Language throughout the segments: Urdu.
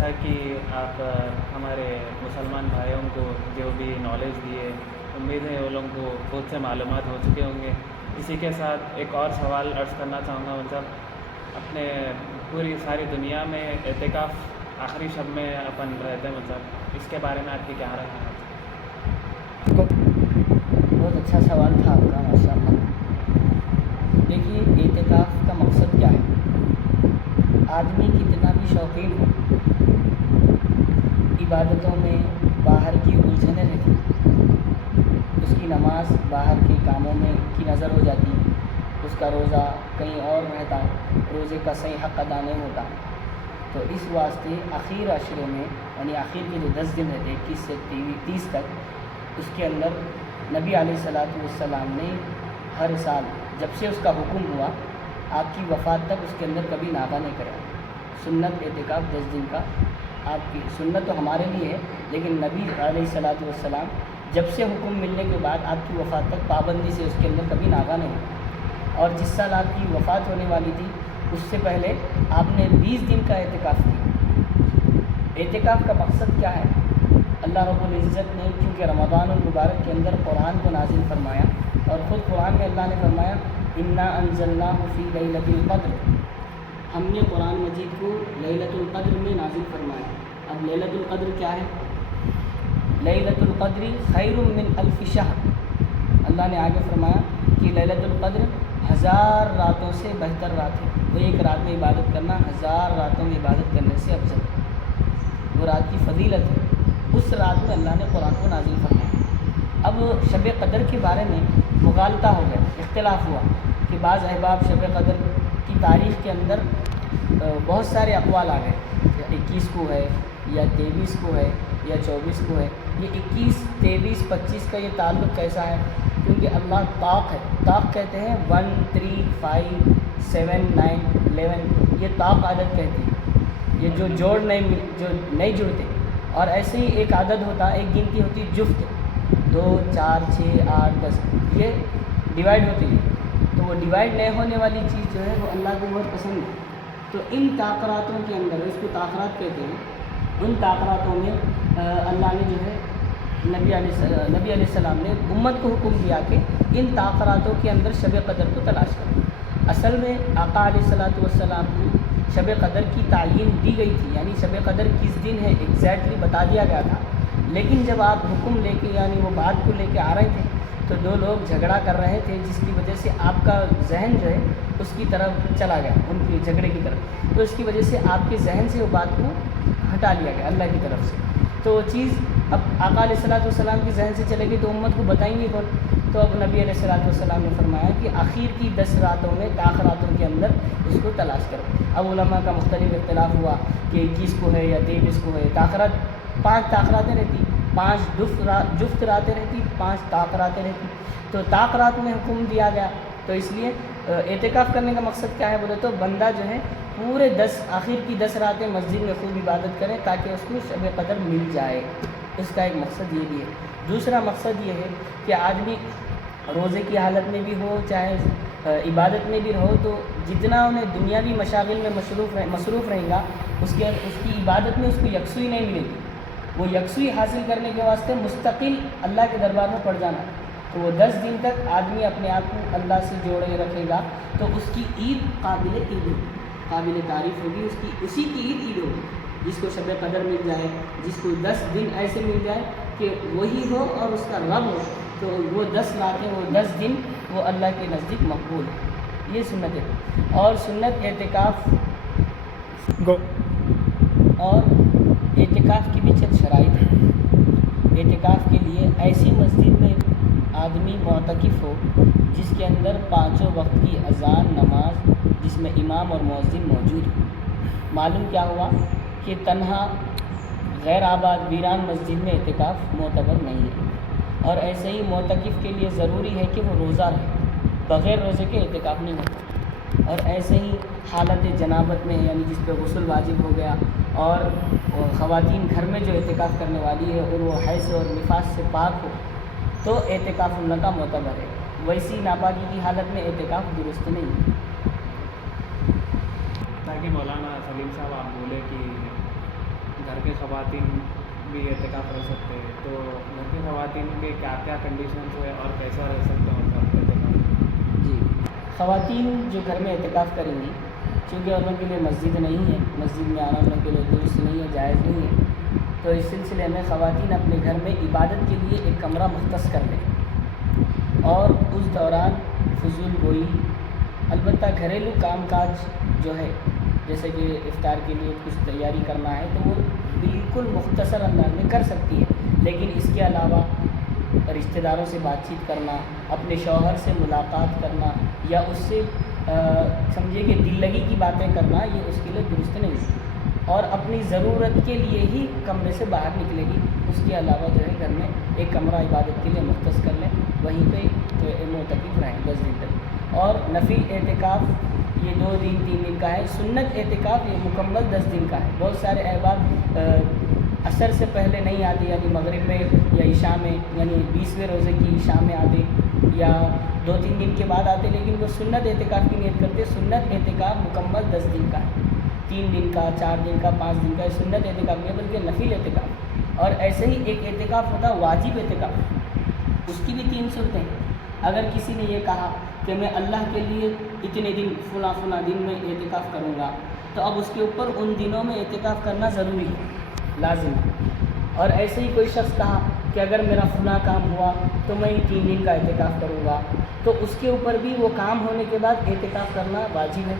جیسا کہ آپ ہمارے مسلمان بھائیوں کو جو بھی نالج دیے، امید ہے وہ لوگوں کو بہت سے معلومات ہو چکے ہوں گے۔ اسی کے ساتھ ایک اور سوال عرض کرنا چاہوں گا، مطلب اپنے پوری ساری دنیا میں اعتکاف آخری شب میں اپن رہتے ہیں، مطلب اس کے بارے میں آپ کی کیا رائے ہے؟ بہت اچھا سوال تھا آپ کا، ماشاء اللہ۔ دیکھیے، اعتکاف کا مقصد کیا ہے؟ آدمی کتنا بھی شوقین ہو، عبادتوں میں باہر کی الجھنیں رہتی، اس کی نماز باہر کے کاموں میں کی نظر ہو جاتی، اس کا روزہ کہیں اور رہتا، روزے کا صحیح حق ادا نہیں ہوتا۔ تو اس واسطے آخر عشرے میں، یعنی آخر کے جو 10 دن رہتے 21 سے 30 تک، اس کے اندر نبی علیہ الصلوۃ والسلام نے ہر سال جب سے اس کا حکم ہوا آپ کی وفات تک اس کے اندر کبھی ناغہ نہیں کرا۔ سنت اعتکاف 10 دن کا آپ کی سنت تو ہمارے لیے ہے، لیکن نبی علیہ الصلوۃ والسلام جب سے حکم ملنے کے بعد آپ کی وفات تک پابندی سے اس کے اندر کبھی ناغہ نہیں ہوا۔ اور جس سال آپ کی وفات ہونے والی تھی اس سے پہلے آپ نے 20 دن کا اعتکاف کیا۔ اعتکاف کا مقصد کیا ہے؟ اللہ رب العزت نے کیونکہ رمضان المبارک کے اندر قرآن کو نازل فرمایا، اور خود قرآن میں اللہ نے فرمایا انا انزلناہ فی لیلۃ القدر، ہم نے قرآن مجید کو لیلۃ القدر میں نازل فرمایا۔ اب لیلۃ القدر کیا ہے؟ لیلۃ القدر خیر من الف شہر، اللہ نے آگے فرمایا کہ لیلۃ القدر 1000 راتوں سے بہتر رات ہے۔ وہ ایک رات میں عبادت کرنا 1000 راتوں میں عبادت کرنے سے افضل، وہ رات کی فضیلت ہے۔ اس رات میں اللہ نے قرآن کو نازل فرمایا۔ اب شب قدر کے بارے میں مغالطہ ہو گیا، اختلاف ہوا کہ بعض احباب شب قدر کی تاریخ کے اندر بہت سارے اقوال آ گئے، 21 کو ہے یا 23 کو ہے یا 24 کو ہے۔ یہ 21، 23، 25 کا یہ تعلق کیسا ہے؟ کیونکہ اللہ طاق ہے، طاق کہتے ہیں 1، 3، 5، 7، 9، 11، یہ طاق عدد کہتی ہے، یہ جو جو نہیں جڑتے۔ اور ایسے ہی ایک عدد ہوتا، ایک گنتی ہوتی جفت، 2، 4، 6، 8، 10، یہ ڈیوائڈ ہوتی ہے۔ تو وہ ڈیوائڈ نہیں ہونے والی چیز جو ہے وہ اللہ کو بہت پسند ہے۔ تو ان تاخراتوں کے اندر، اس کو تاخرات کہتے ہیں، ان تاخراتوں میں اللہ نے جو ہے نبی علیہ السلام نے امت کو حکم دیا کہ ان تاخراتوں کے اندر شب قدر کو تلاش کرو۔ اصل میں آقا علیہ الصلوۃ والسلام کو شب قدر کی تعین دی گئی تھی، یعنی شب قدر کس دن ہے ایگزیکٹلی بتا دیا گیا تھا، لیکن جب آپ حکم لے کے، یعنی وہ بات کو لے کے آ رہے تھے، تو 2 لوگ جھگڑا کر رہے تھے، جس کی وجہ سے آپ کا ذہن جو ہے اس کی طرف چلا گیا، ان کے جھگڑے کی طرف، تو اس کی وجہ سے آپ کے ذہن سے وہ بات کو ہٹا لیا گیا اللہ کی طرف سے۔ تو وہ چیز اب آقا علیہ الصلوۃ والسلام کے ذہن سے چلے گی تو امت کو بتائیں گے کون؟ تو اب نبی علیہ الصلوۃ والسلام نے فرمایا کہ آخر کی 10 راتوں میں، تاخراتوں کے اندر اس کو تلاش کرو۔ اب علماء کا مختلف اختلاف ہوا کہ 21 کو ہے یا 23 کو ہے۔ تاخرات 5 تاخراتیں رہتی، 5 جفت راتیں رہتی، 5 تاخراتیں رہتی۔ تو تاخرات میں حکم دیا گیا، تو اس لیے اعتکاف کرنے کا مقصد کیا ہے بولے تو بندہ جو ہے پورے آخر کی 10 راتیں مسجد میں خوب عبادت کرے تاکہ اس کو شب قدر مل جائے، اس کا ایک مقصد یہ بھی ہے۔ دوسرا مقصد یہ ہے کہ آدمی روزے کی حالت میں بھی ہو، چاہے عبادت میں بھی رہو، تو جتنا انہیں دنیاوی مشاغل میں مصروف رہیں گا، اس کی عبادت میں اس کو یکسوئی نہیں ملے گی۔ وہ یکسوئی حاصل کرنے کے واسطے مستقل اللہ کے دربار میں پڑ جانا ہے۔ تو وہ 10 دن تک آدمی اپنے آپ کو اللہ سے جوڑے رکھے گا، تو اس کی عید قابل ہوگی، قابل تعریف ہوگی، اسی کی عید ہوگی، جس کو شب قدر مل جائے، جس کو 10 دن ایسے مل جائے کہ وہی ہو اور اس کا رب ہو، تو وہ 10 راتیں، وہ 10 دن وہ اللہ کے نزدیک مقبول ہے۔ یہ سنت ہے۔ اور سنت اعتکاف کی بھی چند شرائط ہیں۔ اعتکاف کے لیے ایسی مسجد میں آدمی معتکف ہو جس کے اندر 5 وقت کی اذان، نماز، جس میں امام اور مؤذن موجود ہو۔ معلوم کیا ہوا کہ تنہا غیر آباد ویران مسجد میں اعتکاف معتبر نہیں ہے، اور ایسے ہی معتکف کے لیے ضروری ہے کہ وہ روزہ رہے، بغیر روزے کے اعتکاف نہیں ہوتا۔ اور ایسے ہی حالت جنابت میں، یعنی جس پہ غسل واجب ہو گیا، اور خواتین گھر میں جو اعتکاف کرنے والی ہے اور وہ حیض اور نفاس سے پاک ہو، تو اعتکاف اللہ کا معتبر ہے۔ ویسی ناپاکی کی حالت میں اعتکاف درست نہیں ہے۔ تاکہ مولانا سلیم صاحب آپ بولے کہ گھر کے خواتین بھی اعتکاف رہ سکتے ہیں، تو گھر کی خواتین کے کیا کیا کنڈیشنز ہیں اور کیسا رہ سکتے ہیں اعتکاف؟ جی، خواتین جو گھر میں اعتکاف کریں گی، چونکہ ان کے لیے مسجد نہیں ہے، مسجد میں آنا ان کے لیے درست نہیں ہے، جائز نہیں ہے، تو اس سلسلے میں خواتین اپنے گھر میں عبادت کے لیے ایک کمرہ مختص کر لیں اور اس دوران فضول گوئی، البتہ گھریلو کام کاج جو ہے جیسے کہ افطار کے لیے کچھ تیاری کرنا ہے تو وہ بالکل مختصر انداز میں کر سکتی ہے، لیکن اس کے علاوہ رشتہ داروں سے بات چیت کرنا، اپنے شوہر سے ملاقات کرنا یا اس سے سمجھے کہ دل لگی کی باتیں کرنا، یہ اس کے لیے درست نہیں ہے، اور اپنی ضرورت کے لیے ہی کمرے سے باہر نکلے گی۔ اس کے علاوہ جو ہے گھر میں ایک کمرہ عبادت کے لیے مختص کر لیں، وہیں پہ معتکف رہیں 10 دن تک۔ اور نفل اعتکاف یہ 2 دن 3 دن کا ہے، سنت اعتکاف یہ مکمل 10 دن کا ہے۔ بہت سارے احباب عصر سے پہلے نہیں آتے، یعنی مغرب میں یا عشاء میں، یعنی 20ویں روزے کی عشاء میں آتے یا 2-3 دن کے بعد آتے، لیکن وہ سنت اعتکاف کی نیت کرتے۔ سنت اعتکاف مکمل 10 دن کا ہے، 3 دن کا، 4 دن کا، 5 دن کا، سنت اعتکاف نہیں بلکہ نفل اعتکاف۔ اور ایسے ہی ایک اعتکاف ہوتا ہے واجب اعتکاف، اس کی بھی 3 صورتیں ہیں۔ اگر کسی نے یہ کہا کہ میں اللہ کے لیے اتنے دن فلاں دن میں اعتکاف کروں گا، تو اب اس کے اوپر ان دنوں میں اعتکاف کرنا ضروری ہے، لازم ہے۔ اور ایسے ہی کوئی شخص کہا کہ اگر میرا فلاں کام ہوا تو میں 3 دن کا اعتکاف کروں گا، تو اس کے اوپر بھی وہ کام ہونے کے بعد اعتکاف کرنا واجب ہے۔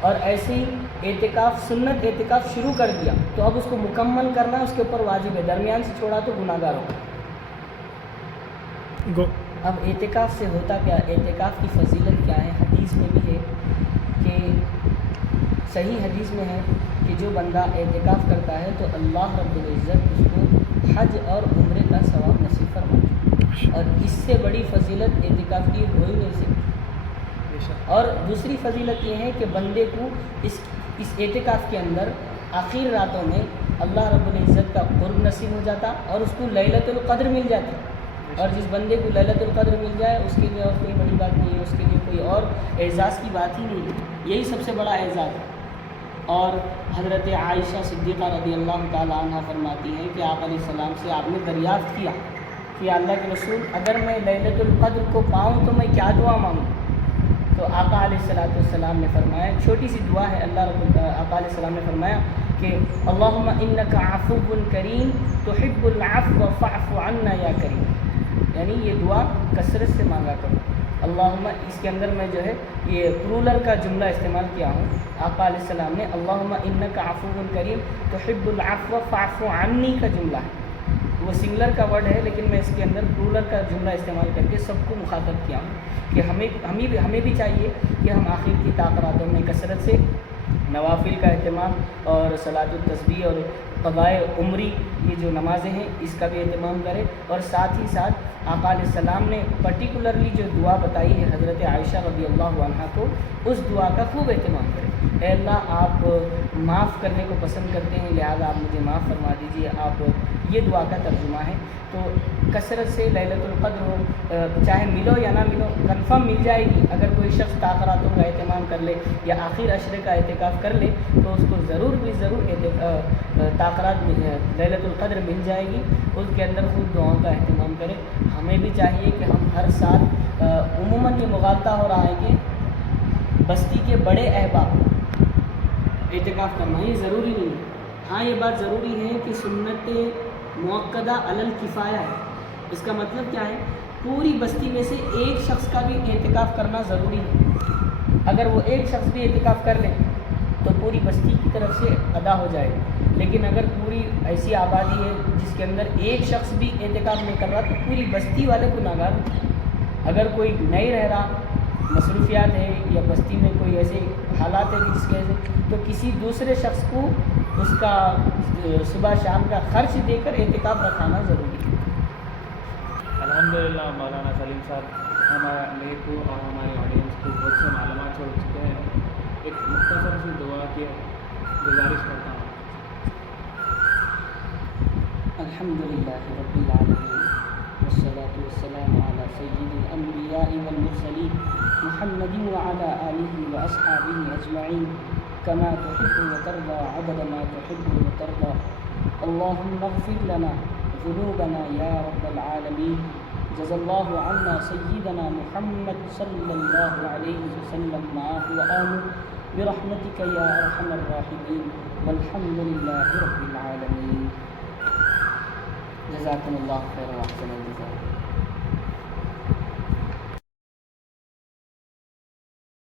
اور ایسے ہی اعتکاف سنت اعتکاف شروع کر دیا تو اب اس کو مکمل کرنا اس کے اوپر واجب ہے، درمیان سے چھوڑا تو گناہ گار ہوگا۔ اب اعتکاف سے ہوتا کیا، اعتکاف کی فضیلت کیا ہے؟ حدیث میں بھی ہے کہ صحیح حدیث میں ہے کہ جو بندہ اعتکاف کرتا ہے تو اللہ رب العزت اس کو حج اور عمرے کا ثواب نصیب فرماتا ہے، اور اس سے بڑی فضیلت اعتکاف کی ہو ہی نہیں سکتی۔ اور دوسری فضیلت یہ ہے کہ بندے کو اس اعتکاف کے اندر آخر راتوں میں اللہ رب العزت کا قرب نصیب ہو جاتا اور اس کو لیلۃ القدر مل جاتی، اور جس بندے کو لیلۃ القدر مل جائے اس کے لیے اور کوئی بڑی بات نہیں ہے، اس کے لیے کوئی اور اعزاز کی بات ہی نہیں ہے، یہی سب سے بڑا اعزاز ہے۔ اور حضرت عائشہ صدیقہ رضی اللہ تعالیٰ عنہ فرماتی ہیں کہ آپ علیہ السلام سے آپ نے دریافت کیا کہ اللہ کے رسول اگر میں لیلۃ القدر کو پاؤں تو میں کیا دعا مانگوں؟ تو آقا علیہ السلام نے فرمایا، چھوٹی سی دعا ہے، آقا علیہ السلام نے فرمایا کہ اللہم انک عفو کریم تحب العفو فاعف عنا یا کریم، یعنی یہ دعا کثرت سے مانگا کرو۔ اللہم، اس کے اندر میں جو ہے یہ پلورل کا جملہ استعمال کیا ہوں، آقا علیہ السلام نے اللہم انک عفو کریم تحب العفو فاعف عنی کا جملہ ہے، وہ سنگولر کا ورڈ ہے لیکن میں اس کے اندر پلورل کا جملہ استعمال کر کے سب کو مخاطب کیا ہوں کہ ہمیں بھی چاہیے کہ ہم آخر کی طاقتوں میں کثرت سے نوافل کا اہتمام اور صلاۃ التسبیح اور قضائے عمری، یہ جو نمازیں ہیں اس کا بھی اہتمام کریں، اور ساتھ ہی ساتھ آقا علیہ السلام نے پرٹیکولرلی جو دعا بتائی ہے حضرت عائشہ رضی اللہ عنہا کو، اس دعا کا خوب اہتمام کریں۔ اے اللہ، آپ معاف کرنے کو پسند کرتے ہیں، لہذا آپ مجھے معاف فرما دیجیے، آپ، یہ دعا کا ترجمہ ہے۔ تو کثرت سے لیلۃ القدر ہو، چاہے ملو یا نہ ملو، کنفرم مل جائے گی۔ اگر کوئی شخص طاقتوں کا اہتمام کر لے یا آخر عشرے کا اعتکاف کر لے تو اس کو ضرور طاقت لیلۃ القدر مل جائے گی، اس کے اندر خود دعاؤں کا اہتمام کریں۔ ہمیں بھی چاہیے کہ ہم ہر سال، عموماً یہ مغالطہ ہو رہا ہے کہ بستی کے بڑے احباب اعتکاف کرنا، یہ ضروری نہیں ہے۔ ہاں، یہ بات ضروری ہے کہ سنت مؤکدہ علی الکفایہ ہے۔ اس کا مطلب کیا ہے؟ پوری بستی میں سے ایک شخص کا بھی اعتکاف کرنا ضروری ہے۔ اگر وہ ایک شخص بھی اعتکاف کر لے تو پوری بستی کی طرف سے ادا ہو جائے گا، لیکن اگر پوری ایسی آبادی ہے جس کے اندر ایک شخص بھی اعتکاف نہیں کر رہا تو پوری بستی والے گناہ گار ہوتے ہیں۔ اگر کوئی نہیں رہ رہا، مصروفیات ہے یا بستی میں کوئی ایسے حالات ہے کہ جس کی وجہ سے، تو کسی دوسرے شخص کو اس کا صبح شام کا خرچ دے کر اعتکاف رکھانا ضروری ہے۔ الحمدللہ مولانا سلیم صاحب ہمارے کو اور ہمارے آڈینس کو بہت سے معلومات چھوڑ چکے ہیں۔ ایک مختصر سی دعا کی گزارش کرتا ہوں۔ الحمدللہ رب العالمین والصلاة والسلام علی سید الانبیاء والمرسلین محمد وعلی آلہ واصحابہ اجمعین کما تحب وترضى عدد ما تحب وترضى اللهم اغفر لنا ذنوبنا يا رب العالمين. جزا الله عنا سيدنا محمد صلى الله عليه وسلم ما هو آمن برحمتك يا أرحم الراحمين والحمد لله رب العالمين. جزاكم الله خيرا وأحسن الجزاء.